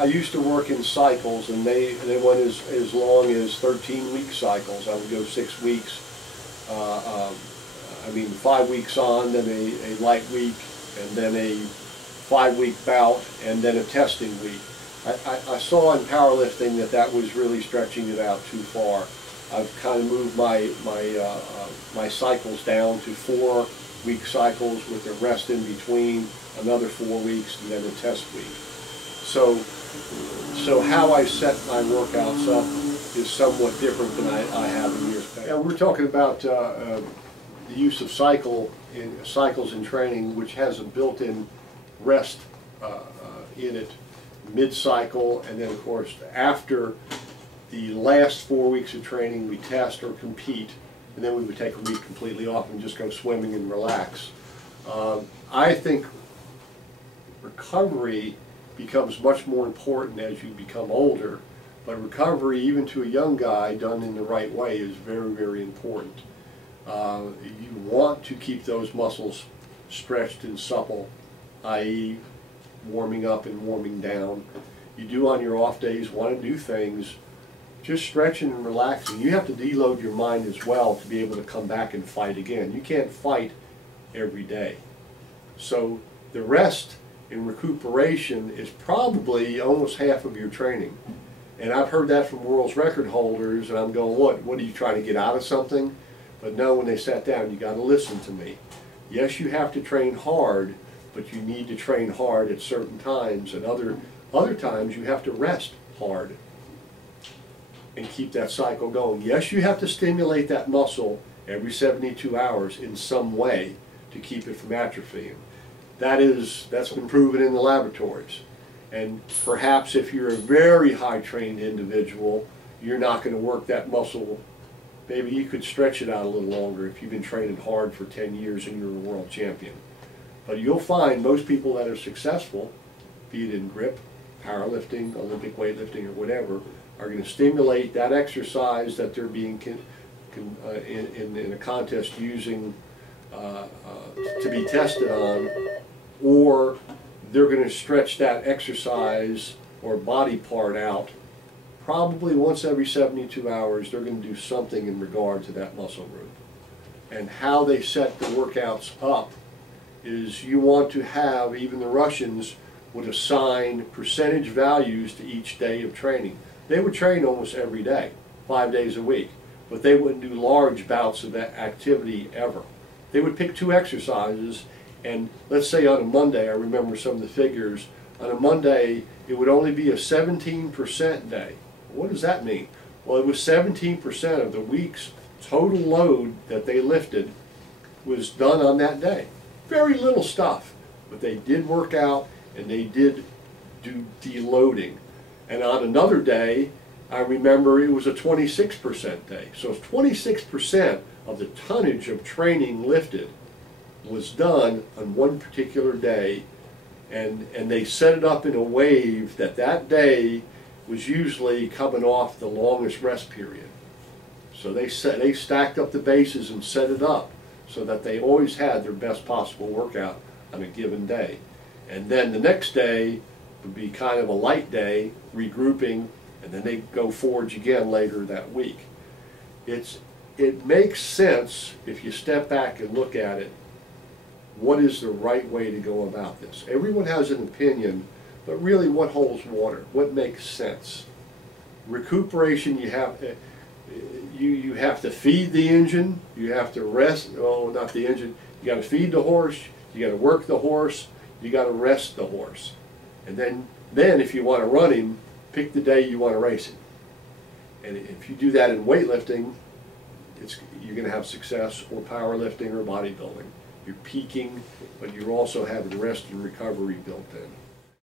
I used to work in cycles, and they went as long as 13-week cycles. I would go 6 weeks. I mean, 5 weeks on, then a light week, and then a 5-week bout, and then a testing week. I saw in powerlifting that was really stretching it out too far. I've kind of moved my cycles down to 4-week cycles with a rest in between, another 4 weeks, and then a test week. So how I set my workouts up is somewhat different than I have in years past. Yeah, we're talking about the use of cycles in training, which has a built-in rest in it, mid-cycle, and then of course after the last 4 weeks of training we test or compete, and then we would take a week completely off and just go swimming and relax. I think recovery becomes much more important as you become older, but recovery, even to a young guy, done in the right way, is very, very important. You want to keep those muscles stretched and supple, i.e. warming up and warming down. You do on your off days want to do things just stretching and relaxing. You have to deload your mind as well to be able to come back and fight again. You can't fight every day. So the rest and recuperation is probably almost half of your training. And I've heard that from world's record holders, and I'm going, what are you trying to get out of something? But no, when they sat down, you got to listen to me. Yes, you have to train hard, but you need to train hard at certain times, and other times you have to rest hard and keep that cycle going. Yes, you have to stimulate that muscle every 72 hours in some way to keep it from atrophying. That's been proven in the laboratories. And perhaps if you're a very high trained individual, you're not going to work that muscle. Maybe you could stretch it out a little longer if you've been training hard for 10 years and you're a world champion. But you'll find most people that are successful, be it in grip, powerlifting, Olympic weightlifting, or whatever, are going to stimulate that exercise that they're being in a contest using to be tested on, or they're going to stretch that exercise or body part out. Probably once every 72 hours, they're going to do something in regard to that muscle group. And how they set the workouts up is you want to have, even the Russians would assign percentage values to each day of training. They would train almost every day, 5 days a week, but they wouldn't do large bouts of that activity ever. They would pick 2 exercises, and let's say on a Monday, I remember some of the figures, on a Monday it would only be a 17% day. What does that mean? Well, it was 17% of the week's total load that they lifted was done on that day. Very little stuff, but they did work out and they did do deloading. And on another day, I remember it was a 26% day. So 26% of the tonnage of training lifted was done on one particular day, and they set it up in a wave that day was usually coming off the longest rest period. So they stacked up the bases and set it up so that they always had their best possible workout on a given day. And then the next day would be kind of a light day, regrouping, and then they go forge again later that week. It makes sense if you step back and look at it. What is the right way to go about this? Everyone has an opinion, but really what holds water? What makes sense? Recuperation, you have to feed the engine, you have to rest, oh, not the engine, you got to feed the horse, you got to work the horse, you got to rest the horse. And then if you want to run him, pick the day you want to race him. And if you do that in weightlifting, you're going to have success, or powerlifting or bodybuilding. You're peaking, but you're also having rest and recovery built in.